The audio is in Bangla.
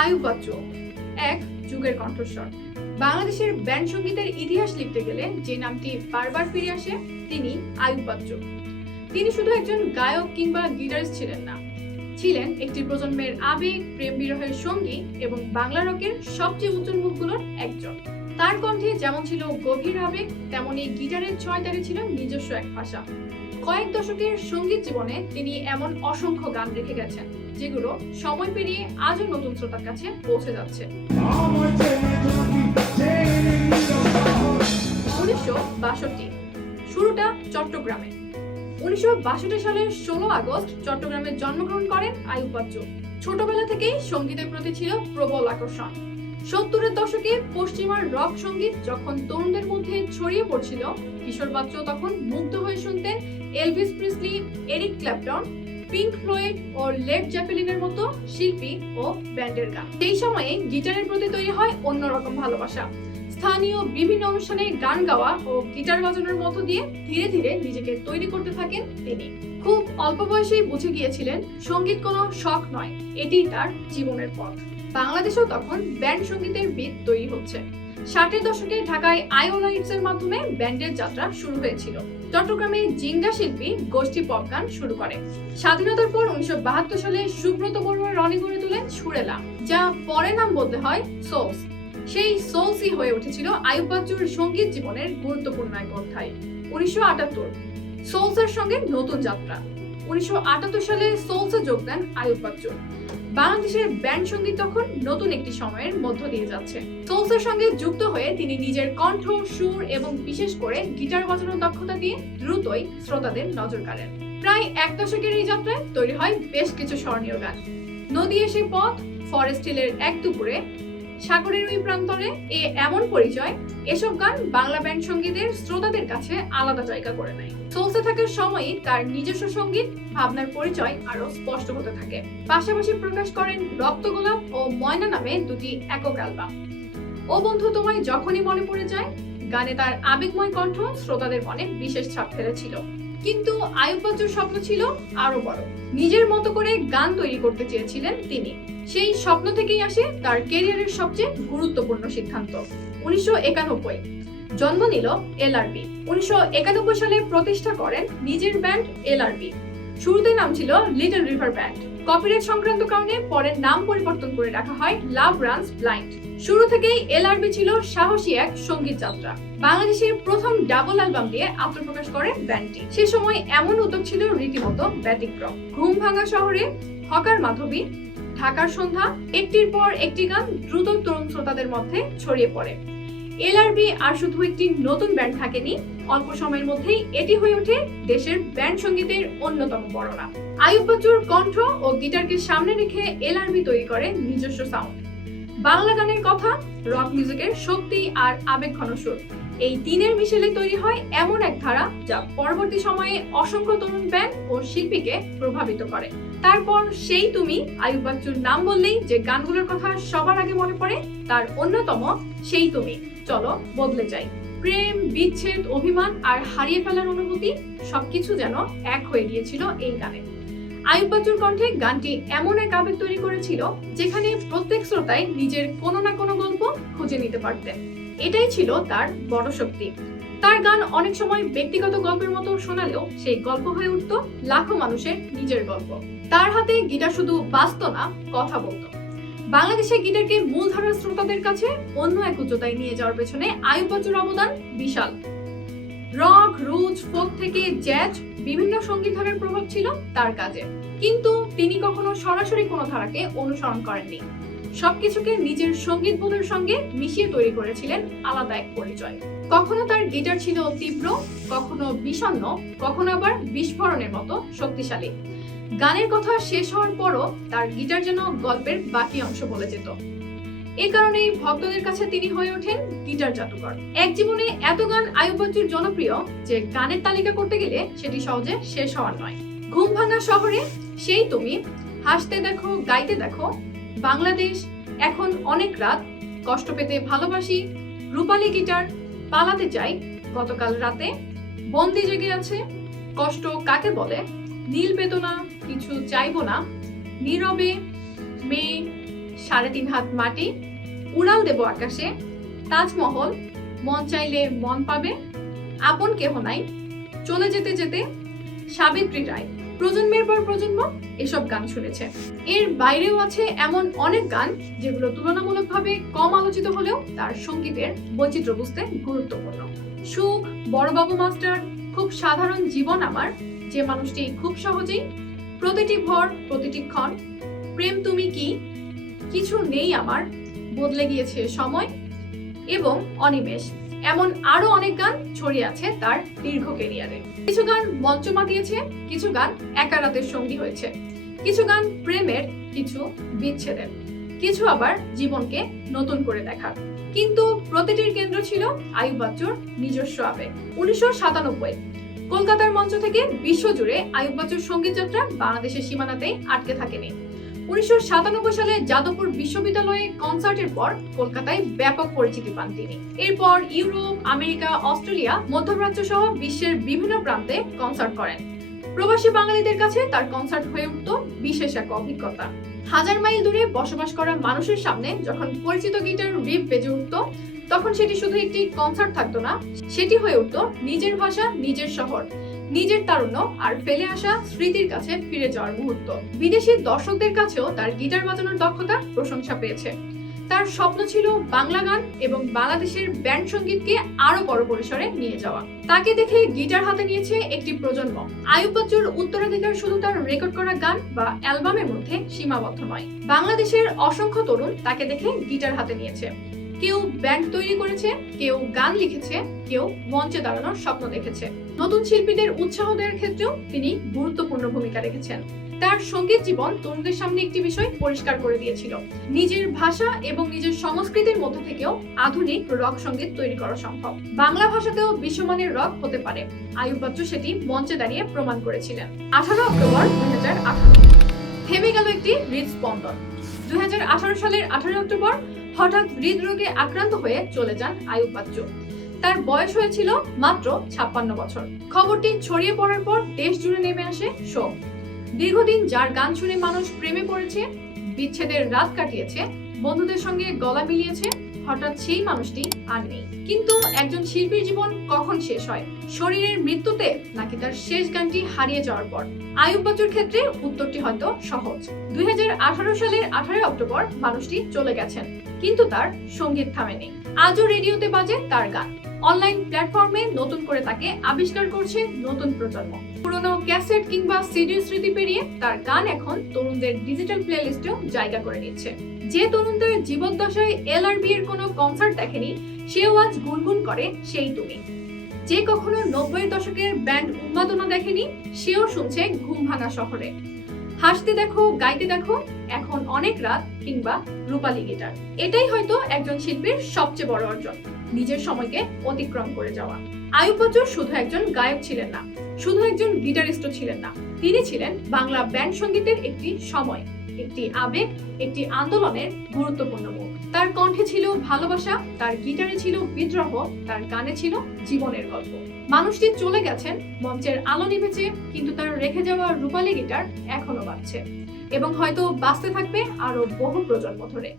আইয়ুব বাচ্চু এক যুগের কণ্ঠস্বর। বাংলাদেশের ব্যান্ড সঙ্গীতের ইতিহাস লিখতে গেলে যে নামটি বারবার ফিরে আসে তিনি আইয়ুব বাচ্চু। তিনি শুধু একজন গায়ক কিংবা গিটারিস্ট ছিলেন না, ছিলেন একটি প্রজন্মের আবেগ, প্রেম বিরহের সঙ্গী এবং বাংলা রকের সবচেয়ে উজ্জ্বল মুখগুলোর একজন। তার কণ্ঠে যেমন ছিল গভীর আবেগ, তেমনি গিটারের ছয়তারে ছিল নিজস্ব এক ভাষা। কয়েক দশকের সঙ্গীত জীবনে তিনি এমন অসংখ্য গান রেখে গেছেন যেগুলো সময় পেরিয়ে আজও নতুন শ্রোতার কাছে পৌঁছে যাচ্ছে। 1962 শুরুটা চট্টগ্রামে। 1962 সালের 16 আগস্ট চট্টগ্রামে জন্মগ্রহণ করেন আইয়ুব বাচ্চু। ছোটবেলা থেকেই সঙ্গীতের প্রতি ছিল প্রবল আকর্ষণ। 70-এর দশকে পশ্চিমার রক সঙ্গীত যখন তরুণদের মধ্যে ছড়িয়ে পড়ছিল, কিশোর বাচ্চু তখন মুগ্ধ হয়ে শুনতেন Elvis Presley, Eric Clapton, Pink Floyd ও লেড জেপেলিনের মতো শিল্পী ও ব্যান্ডের গান। সেই সময়ে গিটারের প্রতি তৈরি হয় অন্যরকম ভালোবাসা। স্থানীয় বিভিন্ন অনুষ্ঠানে গান গাওয়া ও গিটার বাজানোর মধ্য দিয়ে ধীরে ধীরে নিজেকে তৈরি করতে থাকেন তিনি। খুব অল্প বয়সেই বুঝে গিয়েছিলেন সঙ্গীত কোনো শখ নয়, এটিই তার জীবনের পথ। বাংলাদেশেও তখন ব্যান্ড সঙ্গীতের ভিত তৈরি হচ্ছে। 60-এর দশকে ঢাকায় আইওলাইটস এর মাধ্যমে ব্যান্ডের যাত্রা শুরু হয়েছিল। চট্টগ্রামে জিঙ্গা শিল্পী গোষ্ঠী পপ গান শুরু করে। স্বাধীনতার পর 1972 সালে সুব্রত বড়ুয়া রনি গড়ে তোলেন সুরেলা, যা পরে নাম বদলে হয় সোলস। সেই সোলসই হয়ে উঠেছিল আইয়ুব বাচ্চুর সঙ্গীত জীবনের গুরুত্বপূর্ণ এক অধ্যায়। 1978 সোলসের সঙ্গে নতুন যাত্রা। 1978 সালে সোলসে যোগ দেন আইয়ুব বাচ্চু। বাংলাদেশের ব্যান্ড সঙ্গীত তখন নতুন একটি সময়ের মধ্য দিয়ে যাচ্ছে। সোলসের সঙ্গে যুক্ত হয়ে তিনি নিজের কণ্ঠ, সুর এবং বিশেষ করে গিটার বাজানোর দক্ষতা দিয়ে দ্রুতই শ্রোতাদের নজর কাড়েন। প্রায় এক দশকের এই যাত্রায় তৈরি হয় বেশ কিছু স্মরণীয় গান। নদী এসে পথ, ফরেস্ট হিলের এক দুপুরে, সাগরের ওই প্রান্তরে, এমন পরিচয়, এসব গান বাংলা ব্যান্ড সঙ্গীতের শ্রোতাদের কাছে আলাদা জায়গা করে নেয়। সোলসে থাকার সময়ই তার নিজস্ব সঙ্গীত ভাবনার পরিচয় আরো স্পষ্ট হতে থাকে। পাশাপাশি প্রকাশ করেন রক্ত গোলাপ ও ময়না নামে দুটি একক অ্যালবাম। ও বন্ধু তোমায় যখনই মনে পড়ে যায় গানে তার আবেগময় কণ্ঠ শ্রোতাদের মনে বিশেষ ছাপ ফেলেছিল। কিন্তু আইয়ুব বাচ্চুর স্বপ্ন ছিল আরো বড়। নিজের মতো করে গান তৈরি করতে চেয়েছিলেন তিনি। সেই স্বপ্ন থেকেই আসে তার ক্যারিয়ারের সবচেয়ে গুরুত্বপূর্ণ সিদ্ধান্ত। 1991 জন্ম নিল এলআরবি। 1991 সালে প্রতিষ্ঠা করেন নিজের ব্যান্ড এলআরবি। শুরুতে নাম ছিল লিটল রিভার ব্যান্ড। কপিরাইট সংক্রান্ত কারণে পরে নাম পরিবর্তন করে রাখা হয় লাভ রানস ব্লাইন্ড। শুরু থেকেই এলআরবি ছিল সাহসী এক সঙ্গীত যাত্রা। বাংলাদেশের প্রথম ডাবল অ্যালবাম দিয়ে আত্মপ্রকাশ করে ব্যান্ডটি। সে সময় এমন উদ্যোগ ছিল রীতিমতো ব্যতিক্রম। ঘুম ভাঙা শহরে, হকার মাধবী, ঢাকার সন্ধ্যা, একটির পর একটি গান দ্রুত তরুণ শ্রোতাদের মধ্যে ছড়িয়ে পড়ে। এলআরবি আর শুধু একটি নতুন ব্যান্ড থাকেনি, অল্প সময়ের মধ্যেই এটি হয়ে ওঠে দেশের ব্যান্ড সঙ্গীতের অন্যতম বড় নাম। আইয়ুব বাচ্চুর কণ্ঠ ও গিটারকে সামনে রেখে এলআরবি তৈরি করে নিজস্ব সাউন্ড। বাংলা গানের কথা, রক মিউজিকের শক্তি আর আবেগ ঘন সুর, এই তিনের মিশেলে তৈরি হয় এমন এক ধারা যা পরবর্তী সময়ে অসংখ্য তরুণ ব্যান্ড ও শিল্পীকে প্রভাবিত করে। তারপর সেই তুমি, আইয়ুব বাচ্চুর নাম বললেই যে গানগুলোর কথা সবার আগে মনে পড়ে তার অন্যতম সেই তুমি, চলো বদলে যাই। প্রেম, বিচ্ছেদ, অভিমান আর হারিয়ে ফেলার অনুভূতি সবকিছু যেন এক হয়ে গিয়েছিল এই গানে। আইয়ুব বাচ্চুর কণ্ঠে গানটি এমন এক আবেগ তৈরি করেছিল যেখানে প্রত্যেক শ্রোতাই নিজের কোনো না কোনো গল্প খুঁজে নিতে পারতেন। এটাই ছিল তার বড় শক্তি। তার গান অনেক সময় ব্যক্তিগত গল্পের মতো শোনালেও সেই গল্প হয়ে উঠত লাখো মানুষের নিজের গল্প। তার হাতে গিটার শুধু বাজতো না, কথা বলতো। বাংলাদেশে গিটারকে মূলধারার শ্রোতাদের কাছে অন্য এক উচ্চতায় নিয়ে যাওয়ার পেছনে আইয়ুব বাচ্চুর অবদান বিশাল। রক, রুজ, ফোক থেকে জ্যাজ, বিভিন্ন সঙ্গীত ধারার প্রভাব ছিল তার কাজে। কিন্তু তিনি কখনো সরাসরি কোনো ধারাকে অনুসরণ করেননি। সবকিছুকে নিজের সঙ্গীত বোধের সঙ্গে মিশিয়ে তৈরি করেছিলেন আলাদা এক পরিচয়। কখনো তার গিটার ছিল তীব্র, কখনো বিষণ্ণ, কখনো আবার বিস্ফোরণের মতো শক্তিশালী। গানের কথা শেষ হওয়ার পরও তার গিটার যেন গল্পের বাকি অংশ বলে যেত। এ কারণেই ভক্তদের কাছে তিনি হয়ে ওঠেন গিটার জাদুকর। এক জীবনে এত গান আইয়ুব বাচ্চুর জনপ্রিয় যে গানের তালিকা করতে গেলে সেটি সহজে শেষ হওয়ার নয়। ঘুম ভাঙা শহরে, সেই তুমি, হাসতে দেখো, গাইতে দেখো, বাংলাদেশ, এখন অনেক রাত, কষ্ট পেতে ভালোবাসি, রূপালী গিটার, পালাতে চাই, গতকাল রাতে, বন্দি জেগে আছে, কষ্ট কাকে বলে, নীল বেদনা, কিছু চাইবো না, নীরবে, মেয়ে, 3.5 হাত মাটি, উড়াল দেব আকাশে, তাজমহল, মন চাইলে মন পাবে, আপন কেহ নাই, চলে যেতে যেতে, সাবিত্রী রায়। প্রজন্মের পর প্রজন্ম এসব গান শুনেছে। এর বাইরেও আছে এমন অনেক গান যেগুলো তুলনামূলকভাবে কম আলোচিত হলেও তার সঙ্গীতের বৈচিত্র্য বুঝতে গুরুত্বপূর্ণ। সুখ, বড়বাবু মাস্টার, খুব সাধারণ জীবন আমার, যে মানুষটি খুব সহজেই, প্রতিটি ভর, প্রতিটি ক্ষণ, প্রেম তুমি কি, কিছু নেই আমার, বদলে গিয়েছে সময় এবং অনিমেষ, এমন আরো অনেক গান ছড়িয়ে আছে তার দীর্ঘ ক্যারিয়ারে। কিছু গান মঞ্চ মাতিয়েছে, কিছু গান একা রাতের সঙ্গী হয়েছে, কিছু গান প্রেমের, কিছু বিচ্ছেদের, কিছু আবার জীবনকে নতুন করে দেখার। কিন্তু প্রতিটির কেন্দ্র ছিল আইয়ুব বাচ্চুর নিজস্ব আবেগ। 1997 কলকাতার মঞ্চ থেকে বিশ্বজুড়ে আইয়ুব বাচ্চুর সঙ্গীত যাত্রা বাংলাদেশের সীমানাতেই আটকে থাকেনি। 1997 সালে যাদবপুর বিশ্ববিদ্যালয়ে কনসার্টের পর কলকাতায় ব্যাপক পরিচিতি পান তিনি। এরপর ইউরোপ, আমেরিকা, অস্ট্রেলিয়া, মধ্যপ্রাচ্য সহ বিশ্বের বিভিন্ন প্রান্তে কনসার্ট করেন। প্রবাসী বাঙালিদের কাছে তার কনসার্ট হয়ে উঠত বিশেষ এক অভিজ্ঞতা। 1000 মাইল দূরে বসবাস করা মানুষের সামনে যখন পরিচিত গিটার রিফ বেজে উঠত, তখন সেটি শুধু একটি কনসার্ট থাকতো না, সেটি হয়ে উঠত নিজের ভাষা, নিজের শহর, নিজের তারুণ্য আর ফেলে আসা স্মৃতির কাছে ফিরে যাওয়ার মুহূর্ত। বিদেশি দর্শকদের কাছেও তার গিটার বাজানোর দক্ষতা প্রশংসা পেয়েছে। তার স্বপ্ন ছিল বাংলা গান এবং বাংলাদেশের ব্যান্ড সঙ্গীতকে আরো বড় পরিসরে নিয়ে যাওয়া। তাকে দেখে গিটার হাতে নিয়েছে একটি প্রজন্ম। আইয়ুব বাচ্চুর উত্তরাধিকার শুধু তার রেকর্ড করা গান বা অ্যালবামের মধ্যে সীমাবদ্ধ নয়। বাংলাদেশের অসংখ্য তরুণ তাকে দেখে গিটার হাতে নিয়েছে। কেউ ব্যান্ড তৈরি করেছে, কেউ গান লিখেছে, কেউ মঞ্চে দাঁড়ানোর স্বপ্ন দেখেছে। নতুন শিল্পীদের উৎসাহ দেওয়ার ক্ষেত্রেও তিনি গুরুত্বপূর্ণ ভূমিকা রেখেছেন। তার সঙ্গীত জীবন তরুণদের সামনে একটি বিষয় পরিষ্কার করে দিয়েছিল, নিজের ভাষা এবং নিজের সংস্কৃতির মধ্যে থেকেও আধুনিক রক সঙ্গীত তৈরি করা সম্ভব। বাংলা ভাষাতেও বিশ্বমানের রক হতে পারে। আইয়ুব বাচ্চু সেটি মঞ্চে দাঁড়িয়ে প্রমাণ করেছিলেন। 18 অক্টোবর 2018 থেমে গেল একটি হৃদস্পন্দন। 2018 সালের 18 অক্টোবর হঠাৎ হৃদরোগে আক্রান্ত হয়ে চলে যান আইয়ুব বাচ্চু। তার বয়স হয়েছিল মাত্র 56 বছর। খবরটি ছড়িয়ে পড়ার পর দেশ জুড়ে নেমে আসে শোক। দীর্ঘদিন যার গান শুনে মানুষ প্রেমে পড়েছে, বিচ্ছেদের রাত কাটিয়েছে, বন্ধুদের সঙ্গে গলা মিলিয়েছে, হঠাৎ সেই মানুষটি আর নেই। কিন্তু একজন শিল্পীর জীবন কখন শেষ হয়? শরীরের মৃত্যুতে, নাকি তার শেষ গানটি হারিয়ে যাওয়ার পর? আইয়ুব বাচ্চুর ক্ষেত্রে উত্তরটি হয়তো সহজ। 2018 সালের 18 অক্টোবর মানুষটি চলে গেছেন, কিন্তু তার সঙ্গীত থামেনি। আজও রেডিওতে বাজে তার গান, অনলাইন প্ল্যাটফর্মে নতুন করে তাকে আবিষ্কার করছে নতুন প্রজন্ম। পুরনো ক্যাসেট কিংবা সিডির স্মৃতি পেরিয়ে তার গান এখন তরুণদের ডিজিটাল প্লেলিস্টেও জায়গা করে নিচ্ছে। যে তরুণদের জীবদ্দশায় LRB এর কোনো কনসার্ট দেখেনি, সেও আজ গুনগুন করে সেই তুমি। যে কখনো 90-এর দশকের ব্যান্ড উন্মাদনা দেখেনি, সেও শুনছে ঘুম ভাঙা শহরে। হাসতে দেখো, গাইতে দেখো, এখন অনেক রাত কিংবা রূপালী গিটার। এটাই হয়তো একজন শিল্পীর সবচেয়ে বড় অর্জন, নিজের সময়কে অতিক্রম করে যাওয়া। আইয়ুব বাচ্চু শুধু একজন গায়ক ছিলেন না, শুধু একজন গিটারিস্টও ছিলেন না, তিনি ছিলেন বাংলা ব্যান্ড সঙ্গীতের একটি সময়, একটি আবেগ, একটি আন্দোলনের গুরুত্বপূর্ণ মুখ। তার কণ্ঠে ছিল ভালোবাসা, তার গিটারে ছিল বিদ্রোহ, তার গানে ছিল জীবনের গল্প। মানুষটি চলে গেছেন, মঞ্চের আলো নিভেছে, কিন্তু তার রেখে যাওয়া রূপালী গিটার এখনো বাজছে এবং হয়তো বাজতে থাকবে আরো বহু প্রজন্ম ধরে।